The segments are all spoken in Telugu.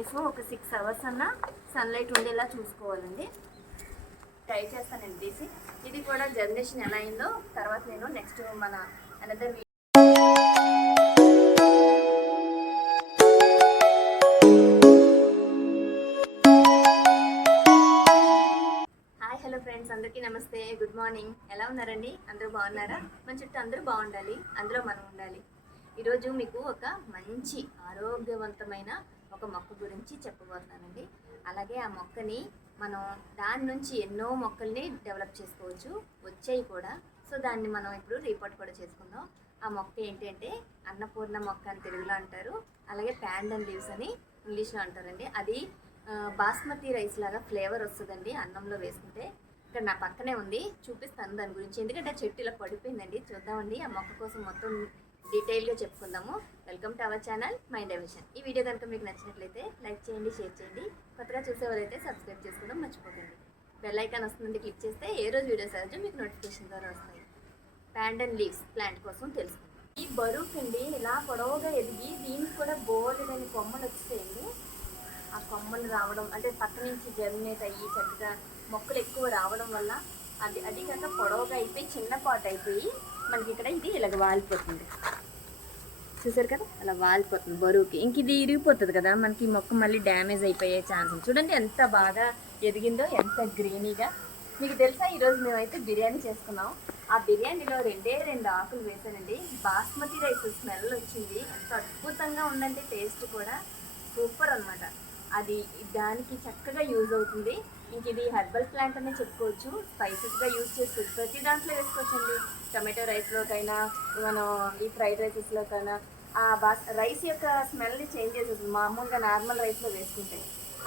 కనీసం ఒక సిక్స్ అవర్స్ అన్న సన్లైట్ ఉండేలా చూసుకోవాలండి. ట్రై చేస్తానండి తీసి ఇది కూడా జనరేషన్ ఎలా అయిందో తర్వాత నేను నెక్స్ట్ మన అనదర్ హాయ్ హలో ఫ్రెండ్స్ అందరికీ నమస్తే. గుడ్ మార్నింగ్ ఎలా ఉన్నారండి? అందరూ బాగున్నారా? మన చుట్టూ అందరూ బాగుండాలి. అందులో మనం ఉండాలి. ఈరోజు మీకు ఒక మంచి ఆరోగ్యవంతమైన ఒక మొక్క గురించి చెప్పబోతున్నానండి. అలాగే ఆ మొక్కని మనం దాని నుంచి ఎన్నో మొక్కల్ని డెవలప్ చేసుకోవచ్చు వచ్చాయి కూడా. సో దాన్ని మనం ఇప్పుడు రిపోర్ట్ కూడా చేసుకుందాం. ఆ మొక్క ఏంటంటే అన్నపూర్ణ మొక్క అని తెలుగులో అంటారు. అలాగే ప్యాండన్ లీవ్స్ అని ఇంగ్లీష్లో అంటారండి. అది బాస్మతి రైస్ లాగా ఫ్లేవర్ వస్తుందండి అన్నంలో వేసుకుంటే. ఇక్కడ నా పక్కనే ఉంది. చూపిస్తాను దాని గురించి. ఎందుకంటే ఆ చెట్టు ఇలా పడిపోయిందండి. చూద్దామండి. ఆ మొక్క కోసం మొత్తం డీటెయిల్గా చెప్పుకుందాము. Welcome to our channel my division ఈ వీడియో కనుక మీకు నచ్చినట్లయితే లైక్ చేయండి షేర్ చేయండి. కొత్తగా చూసేవారైతే సబ్స్క్రైబ్ చేసుకోవడం మర్చిపోకండి. బెల్ ఐకాన్ వస్తుందంటే క్లిక్ చేస్తే ఏ రోజు వీడియోస్ సహజం మీకు నోటిఫికేషన్ ద్వారా వస్తాయి. ప్యాండన్ లీవ్స్ ప్లాంట్ కోసం తెలుసుకుందాం. ఈ బరువు అండి ఇలా పొడవుగా ఎదిగి దీనికి కూడా బోలెడని కొమ్మలు వచ్చేయండి. ఆ కొమ్మలు రావడం అంటే పక్క నుంచి జర్మినేట్ అయ్యి చక్కగా మొక్కలు ఎక్కువ రావడం వల్ల అది అది కాక పొడవుగా అయిపోయి చిన్నపాటు అయిపోయి మనకి ఇక్కడ ఇది ఇలాగ వాలిపోతుంది. చూసారు కదా? అలా వాలిపోతుంది బరువుకి. ఇంక ఇది ఇరిగిపోతుంది కదా? మనకి మొక్క మళ్ళీ డ్యామేజ్ అయిపోయే ఛాన్స్ చూడండి ఎంత బాగా ఎదిగిందో ఎంత గ్రీనీగా. మీకు తెలుసా? ఈరోజు మేమైతే బిర్యానీ చేసుకున్నాం. ఆ బిర్యానీలో రెండే రెండు ఆకులు వేసానండి బాస్మతి రైస్ స్మెల్ వచ్చింది. ఎంత అద్భుతంగా ఉందంటే టేస్ట్ కూడా సూపర్ అన్నమాట. అది దానికి చక్కగా యూజ్ అవుతుంది. ఇంక ఇది హెర్బల్ ప్లాంట్ అనే చెప్పుకోవచ్చు. స్పైసెస్గా యూజ్ చేసుకోవచ్చు ప్రతి దాంట్లో వేసుకోవచ్చండి. టమాటో రైస్లోకైనా మనం ఈ ఫ్రైడ్ రైసెస్లోకైనా ఆ బాస్ రైస్ యొక్క స్మెల్ని చేంజ్ చేసేస్తుంది. మామూలుగా నార్మల్ రైస్లో వేసుకుంటే.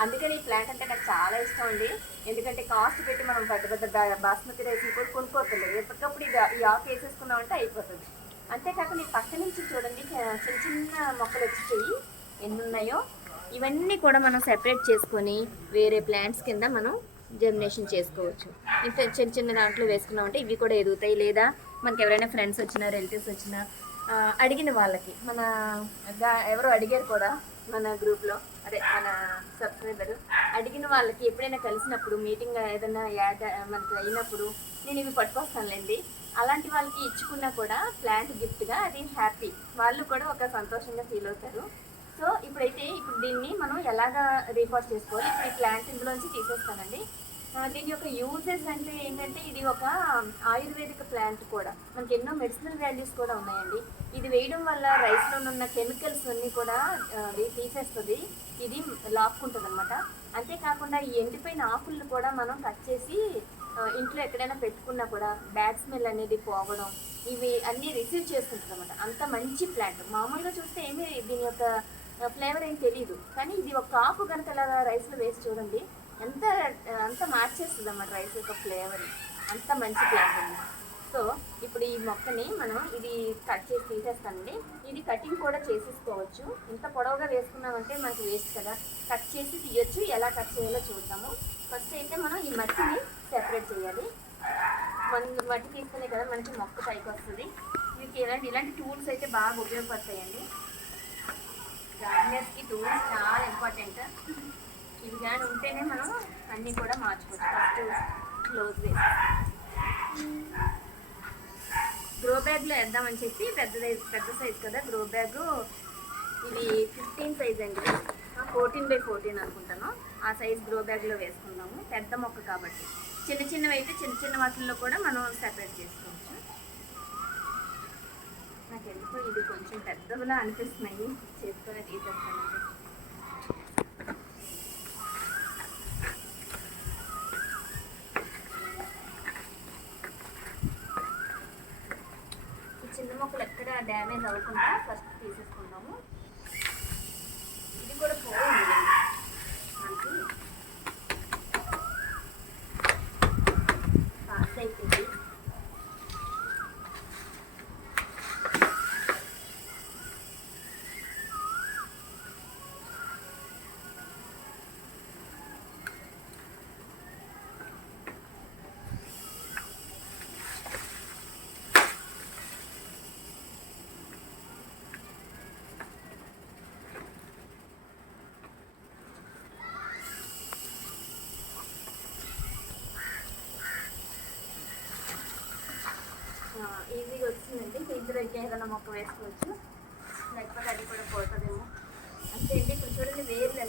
అందుకని ఈ ప్లాంట్ అంటే నాకు చాలా ఇష్టం అండి. ఎందుకంటే కాస్ట్ పెట్టి మనం పెద్ద పెద్ద బాస్మతి రైస్ కూడా కొనుక్కోవట్లేదు ఎప్పటికప్పుడు ఇది ఈ ఆకు వేసేసుకున్నామంటే అయిపోతుంది. అంతేకాకుండా ఈ పక్క నుంచి చూడండి చిన్న చిన్న మొక్కలు వచ్చేవి ఎన్ని ఉన్నాయో ఇవన్నీ కూడా మనం సెపరేట్ చేసుకొని వేరే ప్లాంట్స్ కింద మనం జర్మినేషన్ చేసుకోవచ్చు. ఇంత చిన్న చిన్న దాంట్లో వేసుకున్నామంటే ఇవి కూడా ఎదుగుతాయి. లేదా మనకి ఎవరైనా ఫ్రెండ్స్ వచ్చినా రిలేటివ్స్ వచ్చినా అడిగిన వాళ్ళకి మన గా- ఎవరో అడిగారు కూడా మన గ్రూప్లో అదే మన సబ్స్క్రైబర్ అడిగిన వాళ్ళకి ఎప్పుడైనా కలిసినప్పుడు మీటింగ్ ఏదైనా యాడ్ మనకి అయినప్పుడు నేను ఇవి పట్టుకొస్తానులేండి. అలాంటి వాళ్ళకి ఇచ్చుకున్నా కూడా ప్లాంట్ గిఫ్ట్గా అది హ్యాపీ వాళ్ళు కూడా ఒక సంతోషంగా ఫీల్ అవుతారు. సో ఇప్పుడైతే ఇప్పుడు దీన్ని మనం ఎలాగా రీపాట్ చేసుకోవాలి? ఇప్పుడు ఈ ప్లాంట్ ఇందులోంచి తీసేస్తానండి. దీని యొక్క యూజెస్ అంటే ఏంటంటే ఇది ఒక ఆయుర్వేదిక ప్లాంట్ కూడా. మనకి ఎన్నో మెడిసినల్ వాల్యూస్ కూడా ఉన్నాయండి. ఇది వేయడం వల్ల రైస్లో ఉన్న కెమికల్స్ అన్నీ కూడా ఇది తీసేస్తుంది. ఇది లాక్కుంటుంది అనమాట అంతేకాకుండా ఈ ఎండిపోయిన ఆకులను కూడా మనం కట్ చేసి ఇంట్లో ఎక్కడైనా పెట్టుకున్నా కూడా బ్యాడ్ స్మెల్ అనేది పోవడం ఇవి అన్నీ రిసీవ్ చేసుకుంటుంది అనమాట అంత మంచి ప్లాంట్. మామూలుగా చూస్తే ఏమి దీని యొక్క ఫ్లేవర్ ఏం తెలియదు కానీ ఇది ఒక ఆకు కనుక రైస్లో వేసి చూడండి. ఎంత అంత మార్చేస్తుంది అన్నమాట రైస్ యొక్క ఫ్లేవర్ అంత మంచి ఫ్లేవర్ సో ఇప్పుడు ఈ మొక్కని మనం ఇది కట్ చేసి తీసేస్తానండి. ఇది కటింగ్ కూడా చేసేసుకోవచ్చు. ఇంత పొడవుగా వేసుకున్నామంటే మనకి వేస్ట్ కదా. కట్ చేసి తీయొచ్చు. ఎలా కట్ చేయాలో చూద్దాము. ఫస్ట్ అయితే మనం ఈ మట్టిని సెపరేట్ చేయాలి. మన మట్టి తీసుకునే కదా మనకి మొక్క పైకి వస్తుంది. మీకు ఇలాంటి ఇలాంటి టూల్స్ అయితే బాగా ఉపయోగపడతాయండి. గార్డెనర్స్కి టూల్స్ చాలా ఇంపార్టెంట్ ఇవి కానీ ఉంటేనే మనం అన్నీ కూడా మార్చుకోవచ్చు. ఫస్ట్ క్లోజ్ వేసి. గ్రో బ్యాగ్లో వేద్దామని చెప్పి పెద్ద సైజ్ పెద్ద సైజ్ కదా గ్రో బ్యాగ్ ఇది ఫిఫ్టీన్ సైజ్ అండి. ఫోర్టీన్ బై ఫోర్టీన్ అనుకుంటాను. ఆ సైజ్ గ్రో బ్యాగ్లో వేసుకుందాము. పెద్ద మొక్క కాబట్టి. చిన్న చిన్నవి అయితే చిన్న చిన్న వాటిల్లో కూడా మనం సెపరేట్ చేసుకోవచ్చు. నాకు ఎందుకో ఇది కొంచెం పెద్దవిలా అనిపిస్తున్నాయి. చేసుకొని తీసేస్తానండి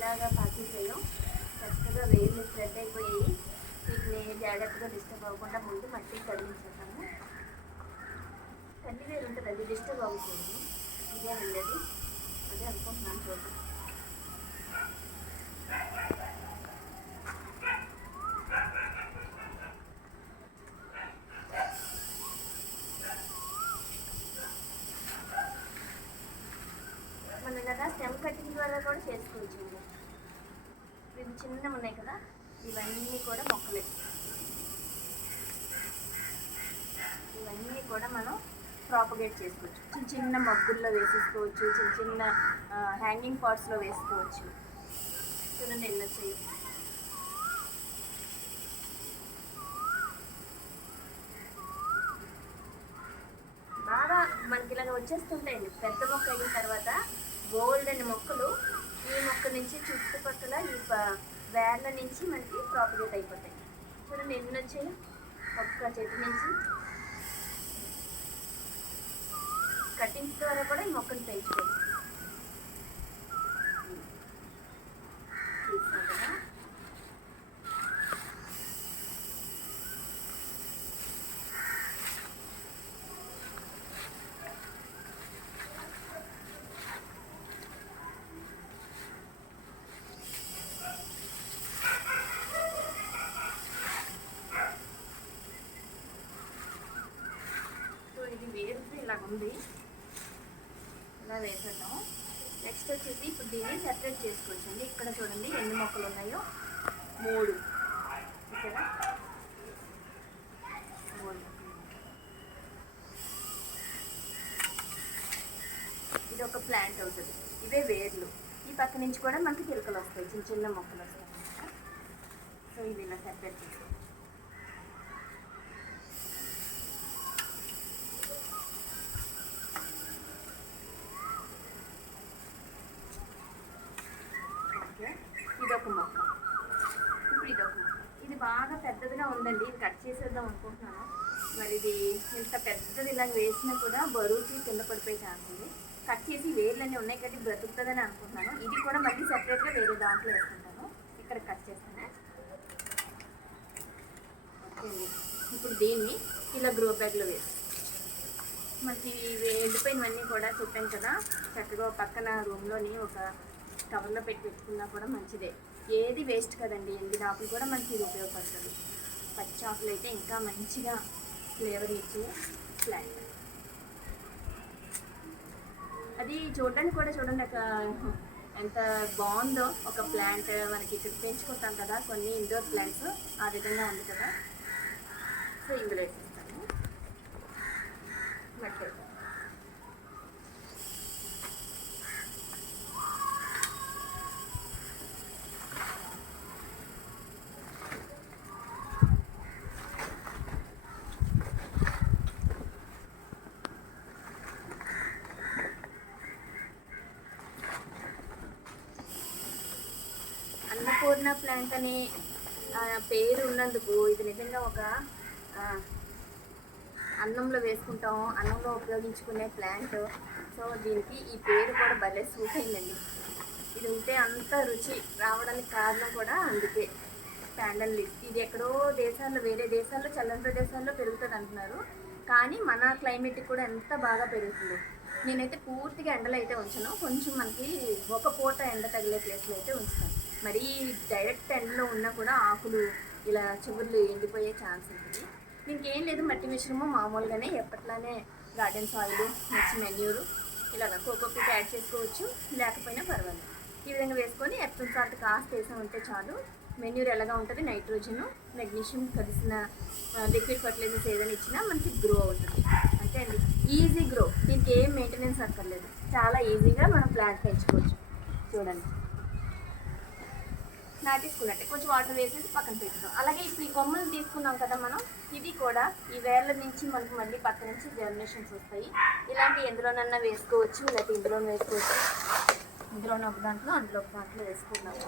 చూడండి వేర్లు ఎలాగా చక్కగా వేలు స్ప్రెడ్ అయిపోయాయి. వీటిని జాగ్రత్తగా డిస్టర్బ్ అవ్వకుండా ముందు మట్టి కదిలించేస్తాము తల్లి వేరు ఉంటుంది అది డిస్టర్బ్ అవ్వకూడదు. ఇదే ఉండేది అదే. అనుకుంటున్నాను. చూద్దాం మనం కదా స్టెమ్ కటింగ్ ద్వారా కూడా ఇవి చిన్నవి ఉన్నాయి కదా ఇవన్నీ కూడా మొక్కలే. ఇవన్నీ కూడా మనం ప్రాపగేట్ చేసుకోవచ్చు. చిన్న చిన్న మగ్గుల్లో వేసేసుకోవచ్చు చిన్న చిన్న హ్యాంగింగ్ పాట్స్లో వేసుకోవచ్చు. చూడండి ఎన్ని వచ్చాయి బాగా మనకి ఇలాగ వచ్చేస్తుంటాయండి పెద్ద మొక్క అయిన తర్వాత గోల్డెన్ మొక్కలు ఈ మొక్క నుంచి చుట్టుపక్కల ఈ వేర్ల నుంచి మనకి ప్రాపగేట్ అయిపోతాయి. చూడండి ఎన్ని వచ్చాయి? ఒక్క చెట్టు నుంచి కటింగ్స్ ద్వారా కూడా ఈ మొక్కను పెంచుకోవచ్చు చూసాం కదా సో ఇది వేరుతో ఇలా ఉంది. ఇలా వేసేద్దాం. నెక్స్ట్ వచ్చేసి ఇప్పుడు దీన్ని సెపరేట్ చేసుకోవచ్చండి. ఇక్కడ చూడండి ఎన్ని మొక్కలు ఉన్నాయో. మూడు. ఇక్కడ మూడు ఇది ఒక ప్లాంట్ అవుతుంది. ఇవే వేర్లు. ఈ పక్క నుంచి కూడా మనకి పిలకలు వస్తాయి. చిన్న చిన్న మొక్కలు వస్తాయి సో ఇవి ఇలా సెపరేట్ చేసుకోవాలి ఓకే ఇదొక మొక్క ఇప్పుడు ఇదొక మొక్క ఇది బాగా పెద్దదిగా ఉందండి. ఇది కట్ చేసేద్దాం అనుకుంటున్నాను. మరి ఇది ఇంత పెద్దది ఇలా వేసినా కూడా బరువుకి కింద పడిపోయే ఛాన్స్ ఉంది. కట్ చేసి వేర్లన్నీ ఉన్నాయి కాబట్టి బ్రతుకుతుందని అనుకుంటున్నాను. ఇది కూడా మళ్ళీ సెపరేట్గా వేరే దాంట్లో వేసుకుంటాను. ఇక్కడ కట్ చేస్తాను. ఓకే ఇప్పుడు దీన్ని ఇలా గ్రో బ్యాగ్లో వేసి మనకి ఇవి ఎండిపోయినవన్నీ కూడా చెప్పాను కదా చక్కగా పక్కన రూమ్లోని ఒక కవర్లో పెట్టి పెట్టుకున్నా కూడా మంచిదే. ఏది వేస్ట్ కదండి? ఎండిన ఆకులు కూడా మనకి ఇది ఉపయోగపడుతుంది పచ్చి ఆకులు అయితే ఇంకా మంచిగా ఫ్లేవర్ ఇచ్చే ప్లాంట్ అది చూడడానికి కూడా చూడండి ఒక ఎంత బాగుందో. ఒక ప్లాంట్ మనకి ఇక్కడ పెంచుకుంటాం కదా కొన్ని ఇండోర్ ప్లాంట్స్ ఆ విధంగా ఉంది కదా. సో ఇందులో వేసేస్తాము మట్టి అన్నపూర్ణ ప్లాంట్ అని పేరు ఉన్నందుకు ఇది నిజంగా ఒక అన్నంలో వేసుకుంటాం అన్నంలో ఉపయోగించుకునే ప్లాంట్ సో దీనికి ఈ పేరు కూడా భలే సూట్ అయిందండి. ఇది ఉంటే అంత రుచి రావడానికి కారణం కూడా అందుకే. ప్యాండల్ లీఫ్ ఇది ఎక్కడో దేశాల్లో వేరే దేశాల్లో చల్లని ప్రదేశాల్లో పెరుగుతుంది అంటున్నారు. కానీ మన క్లైమేట్కి కూడా ఎంత బాగా పెరుగుతుంది. నేనైతే పూర్తిగా ఎండలో అయితే ఉంచను. కొంచెం మనకి ఒక పూట ఎండ తగిలే ప్లేస్లో అయితే ఉంచుతాను. మరి డైరెక్ట్ ఎండలో ఉన్నా కూడా ఆకులు ఇలా చిగుర్లు ఎండిపోయే ఛాన్స్ ఉంటుంది. ఇంకేం లేదు మట్టి మిశ్రమం మామూలుగానే ఎప్పట్లానే గార్డెన్ సాయిల్ నెక్స్ట్ మెన్యూరు ఇలాగ కోకోపీట్ యాడ్ చేసుకోవచ్చు. లేకపోయినా పర్వాలేదు. ఈ విధంగా వేసుకొని ఎప్సమ్ సాల్ట్ కాస్త వేసాం ఉంటే చాలు. మెన్యూర్ ఎలాగా ఉంటుంది? నైట్రోజన్ మెగ్నీషియం కలిసిన లిక్విడ్ ఫర్టిలైజర్స్ ఏదైనా ఇచ్చినా మనకి గ్రో అవుతుంది. అంతే అండి. Easy grow. దీనికి ఏం మెయింటెనెన్స్ అక్కర్లేదు. చాలా ఈజీగా మనం ప్లాంట్ పెంచుకోవచ్చు. చూడండి. నాటేసుకున్నట్టే. కొంచెం వాటర్ వేసేసి పక్కన పెట్టుతాం అలాగే ఇప్పుడు ఈ కొమ్మలు తీసుకున్నాం కదా మనం ఇది కూడా ఈ వేర్ల నుంచి మనకు మళ్ళీ పక్క నుంచి జర్మినేషన్స్ వస్తాయి. ఇలాంటి ఎందులోనన్నా వేసుకోవచ్చు లేకపోతే ఇందులో వేసుకోవచ్చు. ఇందులో ఒక దాంట్లో అందులో ఒక దాంట్లో వేసుకున్నాము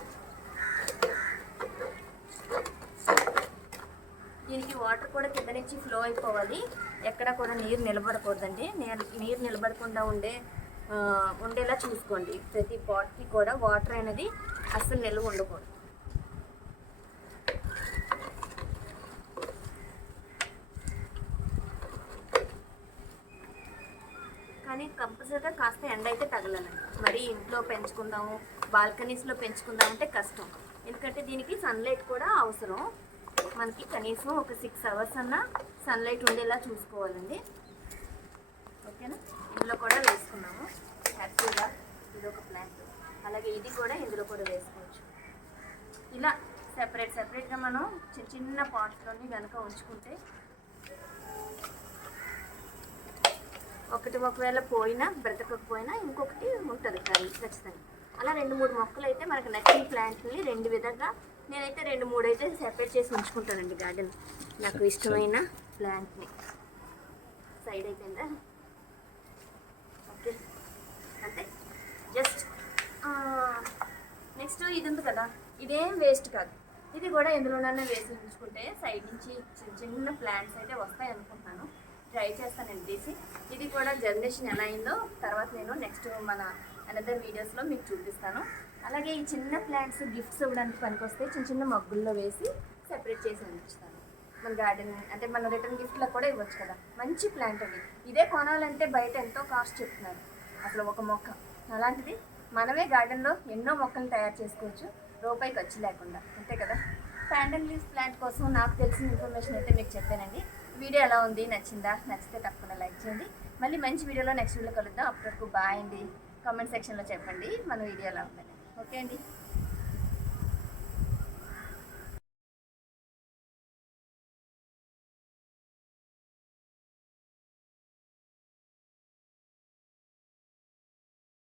దీనికి వాటర్ కూడా కింద నుంచి ఫ్లో అయిపోవాలి. ఎక్కడ కూడా నీరు నిలబడకూడదండి. నీరు నీరు నిలబడకుండా ఉండే ఉండేలా చూసుకోండి. ప్రతి పాట్కి కూడా వాటర్ అనేది అస్సలు నిల్వ ఉండకూడదు కానీ కంపల్సరీగా కాస్త ఎండ అయితే తగలాలండి మరి ఇంట్లో పెంచుకుందాము బాల్కనీస్లో పెంచుకుందాం అంటే కష్టం. ఎందుకంటే దీనికి సన్లైట్ కూడా అవసరం. మనకి కనీసం ఒక సిక్స్ అవర్స్ అన్నా సన్లైట్ ఉండేలా చూసుకోవాలండి. ఓకేనా? ఇందులో కూడా వేసుకున్నాము. హ్యాపీగా ఇది ఒక ప్లాంట్ అలాగే ఇది కూడా ఇందులో కూడా వేసుకోవచ్చు. ఇలా సెపరేట్ సెపరేట్గా మనం చిన్న చిన్న పాట్స్లోని కనుక ఉంచుకుంటే ఒకటి ఒకవేళ పోయినా బ్రతకకపోయినా ఇంకొకటి ఉంటుంది కర్రీ ఖచ్చితంగా. అలా రెండు మూడు మొక్కలు అయితే మనకు నచ్చిన ప్లాంట్ని రెండు విధంగా నేనైతే రెండు మూడు అయితే సెపరేట్ చేసి ఉంచుకుంటానండి గార్డెన్ నాకు ఇష్టమైన ప్లాంట్ని సైడ్ అయిపోయిందా ఓకే. అంతే. జస్ట్ నెక్స్ట్ ఇది ఉంది కదా. ఇదేం వేస్ట్ కాదు. ఇది కూడా ఎందులోనైనా వేసి ఉంచుకుంటే సైడ్ నుంచి చిన్న చిన్న ప్లాంట్స్ అయితే వస్తాయి అనుకుంటున్నాను ట్రై చేస్తానండి తీసి ఇది కూడా జనరేషన్ ఎలా అయిందో తర్వాత నేను నెక్స్ట్ మన అనదర్ వీడియోస్లో మీకు చూపిస్తాను. అలాగే ఈ చిన్న ప్లాంట్స్ గిఫ్ట్స్ ఇవ్వడానికి పనికొస్తే చిన్న చిన్న మగ్గుల్లో వేసి సెపరేట్ చేసి అందిస్తాను మన గార్డెన్ అంటే మన రిటర్న్ గిఫ్ట్లో కూడా ఇవ్వచ్చు కదా. మంచి ప్లాంట్ అండి ఇదే కొనాలంటే బయట ఎంతో కాస్ట్ చెప్తున్నారు. అసలు ఒక మొక్క. అలాంటిది మనమే గార్డెన్లో ఎన్నో మొక్కలు తయారు చేసుకోవచ్చు. రూపాయి ఖర్చు లేకుండా. అంతే కదా? ప్యాండల్ లీవ్స్ ప్లాంట్ కోసం నాకు తెలిసిన ఇన్ఫర్మేషన్ అయితే మీకు చెప్పానండి. వీడియో ఎలా ఉంది నచ్చిందా? నచ్చితే తప్పకుండా లైక్ చేయండి. మళ్ళీ మంచి వీడియోలో నెక్స్ట్ వీడియో కలుద్దాం. అప్పటివరకు బాయ్ అండి. కామెంట్ సెక్షన్లో చెప్పండి. మన వీడియో ఎలా ఉందని. ఓకే అండి.